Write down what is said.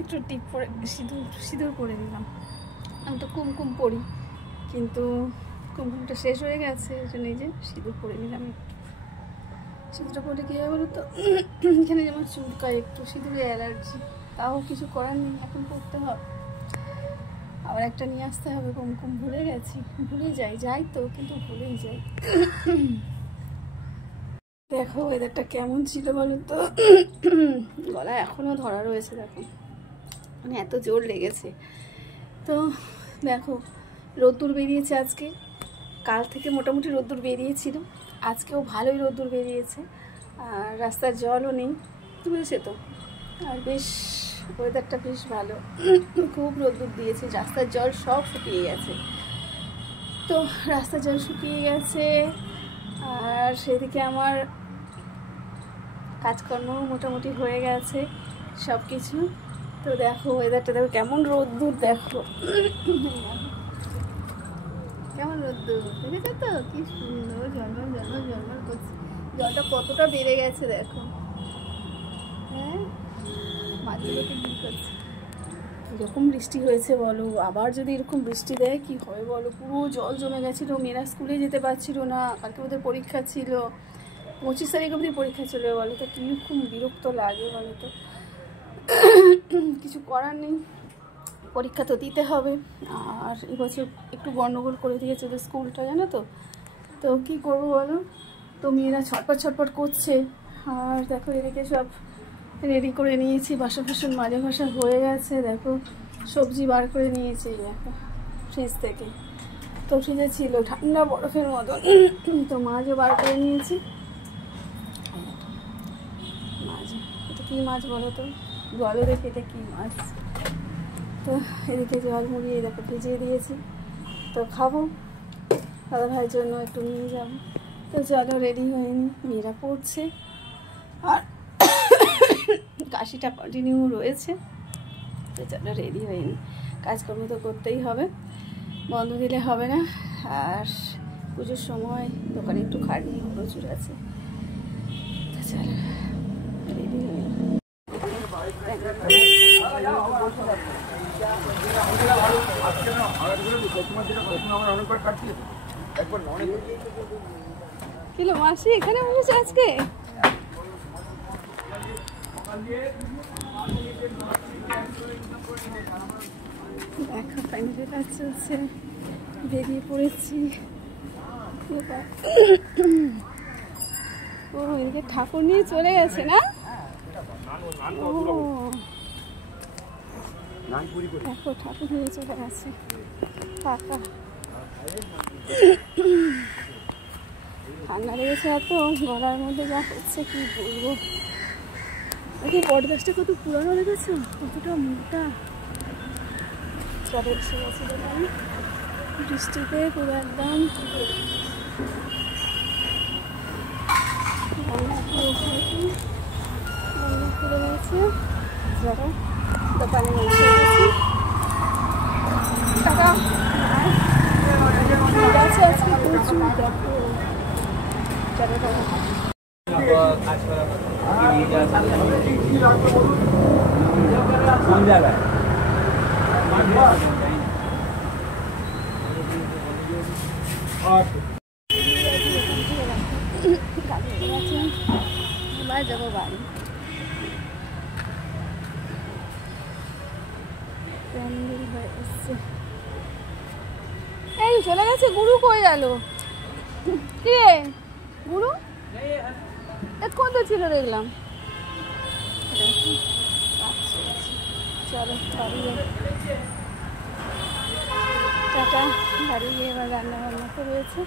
একটু টিপ পরে সিঁদুর পরে দিলাম। আমি তো কুমকুম পরি, কিন্তু কুমকুমটা শেষ হয়ে গেছে, এই জন্য এই যে সিঁদুর পরে নিলাম। সিঁদুরটা পরে কী হয় বলো তো, এখানে যেমন চুলকায় একটু, সিঁদুরে অ্যালার্জি, তাও কিছু করার নেই, এখন করতে হবে। আবার একটা নিয়ে আসতে হবে কুমকুম, ভুলে গেছি, ভুলে যাই তো, কিন্তু ভুলেই যাই। দেখো ওয়েদারটা কেমন ছিল বলো তো, গলা এখনও ধরা রয়েছে, দেখো মানে এত জোর লেগেছে। তো দেখো রোদ্দুর বেরিয়েছে আজকে, কাল থেকে মোটামুটি রোদ্দুর বেরিয়েছিল, আজকেও ভালোই রোদ্দুর বেরিয়েছে, আর রাস্তার জলও নেই, বুঝেছে তো। আর বেশ ওয়েদারটা বেশ ভালো, খুব রোদ্দুর দিয়েছে, রাস্তার জল সব শুকিয়ে গেছে। তো রাস্তার জল শুকিয়ে গেছে, আর সেদিকে আমার কাজকর্ম মোটামুটি হয়ে গেছে সব কিছু। তো দেখো ওয়েদারটা দেখো কেমন রোদ্দুর, দেখো কেমন রোদ্দুর, দেখেছো তো কি সুন্দর ঝলমল ঝলমল ঝলমল করছে, জলটা কতটা বেড়ে গেছে দেখো। হ্যাঁ, মাছগুলোকে কি করছে, এরকম বৃষ্টি হয়েছে বলো, আবার যদি এরকম বৃষ্টি দেয় কি হবে বলো, পুরো জল জমে গেছিলো, মেয়েরা স্কুলে যেতে পারছিল না, কালকে ওদের পরীক্ষা ছিল, 25 তারিখ অবধি পরীক্ষা চলবে, বলো তো কীরকম বিরক্ত লাগে বলো তো। কিছু করার নেই, পরীক্ষা তো দিতে হবে। আর এবছর একটু গন্ডগোল করে দিয়েছে ওদের স্কুলটা, জানো তো। তো কী করবো বলো, তো মেয়েরা ছটপট করছে। আর দেখো এদিকে সব রেডি করে নিয়েছি, বাসন ফাসন মাজা ঘষা হয়ে গেছে, দেখো সবজি বার করে নিয়েছি দেখো ফ্রিজ থেকে, তো ফ্রিজে ছিল ঠান্ডা বরফের মতন, তো মাছও বার করে নিয়েছি। মাছ, এটা কী মাছ বলো তো, জলে দেখে এটা কী মাছ। তো এদিকে জল মুড়িয়ে দেখো ভিজিয়ে দিয়েছি, তো খাবো, দাদা ভাইয়ের জন্য একটু নিয়ে যাবো। তো চলো রেডি হয়নি, মেয়েরা পড়ছে, আর কাশিটা কন্টিনিউ রয়েছে, তো চলো রেডি হয়নি, কাজকর্ম তো করতেই হবে, বন্ধ দিলে হবে না। আর পুজোর সময় দোকানে একটু খাটনি প্রচুর আছে, তো চলো রেডি হয়নি। কিলো মাসি এখানে বসে আজকে, দেখো ফাইনালি কাজ চলছে, বেরিয়ে পড়েছি। ও এদিকে ঠাকুর নিয়ে চলে গেছে না, ও দেখো ঠাকুর নিয়ে চলে গেছে কাকা। ঠান্ডা লেগেছে এত, গলার মধ্যে যা হচ্ছে কি বলবো। দেখি বটগাছটা কত পুরানো লেগেছে, কতটা মোটা, চলে এসে গেছে দোকানে বৃষ্টিতে পুরো একদম খুলে গেছে, যারা দোকানে এসে গেছি। টাকা গাছে আছে প্রচুর, দেখো চলো কোন জায়গায় এবার যাবো বাড়ি। এই চলে গেছে, গুরু কই গেল, কি রে গুরু এক্ষণ তো ছিল দেখলাম। চলো বাড়ি যাই, টাটা, বাড়ি গিয়ে এবার রান্না বান্না তো রয়েছে।